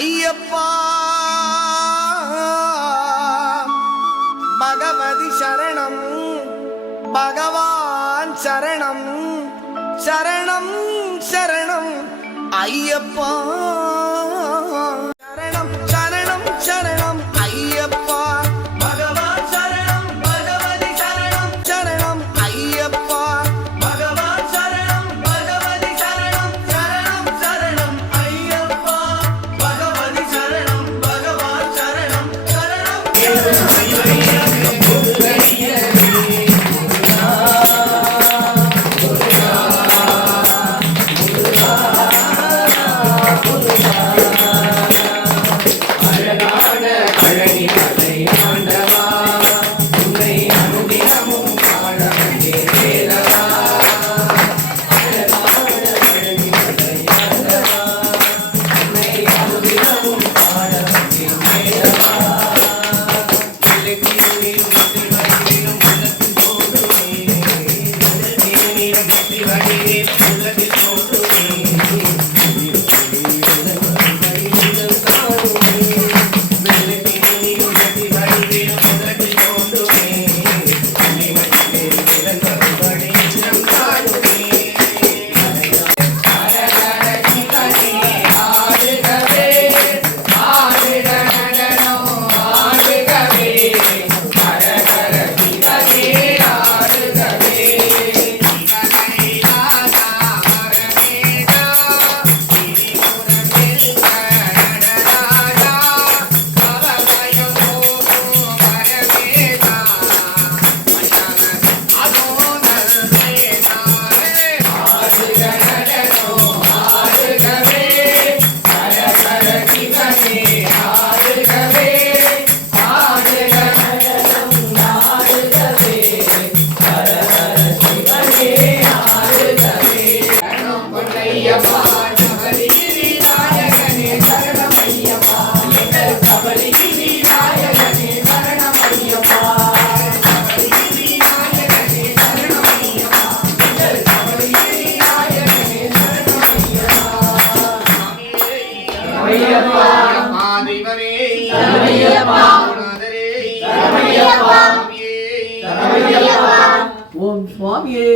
ஐயப்பா பகவதி சரணம் பகவான் சரணம் சரணம் சரணம் ஐயப்பா சரணம் சரணம் சரணம் ஐயப்பா பகவான் சரணம் பகவதி சரணம் சரணம் ஐயப்பா பகவான் சரணம் பகவதி சரணம் சரணம் சரணம் ஐயப்பா பகவதி சரணம் பகவான் சரணம் சரணம் ஓம் சுவாமியே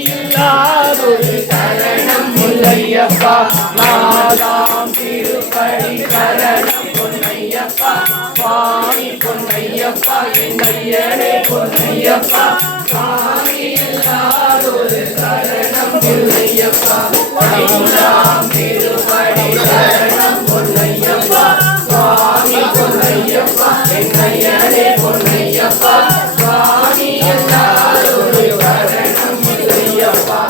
சுவாமியில்லாதொரு சரணம் முல்லையப்பா நாதாம் திருப்படி சரணம் பொன்னையப்பா சுவாமி பொன்னையப்பா என் ஐயனே பொன்னையப்பா சுவாமியில்லாதொரு சரணம் முல்லையப்பா நாதாம் திருப்படி சரணம் பொன்னையப்பா சுவாமி பொன்னையப்பா என் ஐயனே பொன்னையப்பா சுவாமியில்லாதொரு சரணம் முல்லையப்பா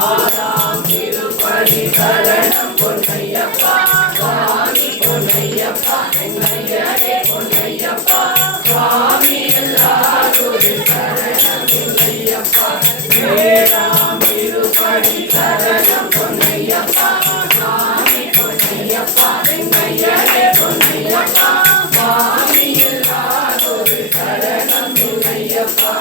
ஆறாம் திருப்படி சரணம் பொன்னையப்பா சுவாமி பொன்னையப்பா என் ஐயனே பொன்னையப்பா சுவாமியில்லாதொரு சரணம் முல்லையப்பா ஏழாம் திருப்படி சரணம் பொன்னையப்பா சுவாமி பொன்னையப்பா என் ஐயனே பொன்னையப்பா சுவாமியில்லாதொரு சரணம் முல்லையப்பா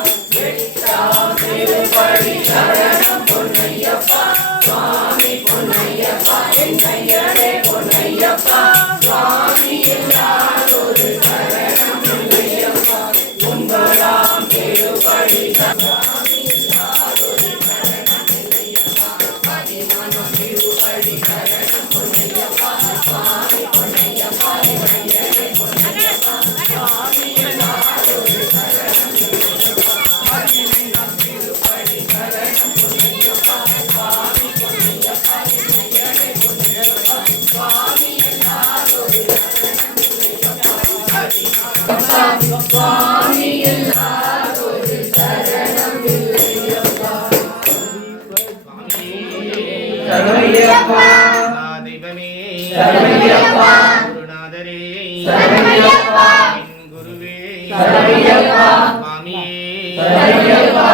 எட்டாம் திருப்படி சரணம் பொன்னையப்பா சுவாமி பொன்னையப்பா என் ஐயனே பொன்னையப்பா சுவாமியில்லாதொரு சரணம் முல்லையப்பா ஒன்பதாம் திருப்படி சுவாமியில்லாதொரு சரணம் முல்லையப்பா பதினொன்றாம் திருப்படி சரணம் பொன்னையப்பா சுவாமி பொன்னையப்பா என் ஐயனே பொன்னையப்பா சுவாமியில்லாதொரு சரணம் முல்லையப்பா பதினைந்தாம் திருப்படி சரணம் பொன்னையப்பா சுவாமி பொன்னையப்பா என் ஐயனே பொன்னையப்பா சுவாமியில்லாதொரு சரணம் முல்லையப்பா சுவாமியில்லாதொரு சரணம் முல்லையப்பா சரணமையப்பா தெய்வமே சரணமையப்பா குருநாதரே சரணமையப்பா என் குருவே சரணமையப்பா சுவாமியே சரணமையப்பா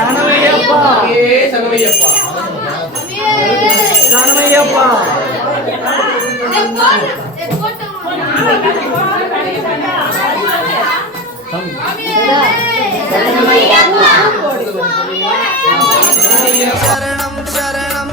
சரணமையப்பா சரணமையப்பா சரணமையப்பா சரணமையப்பா சரணம் சரணம்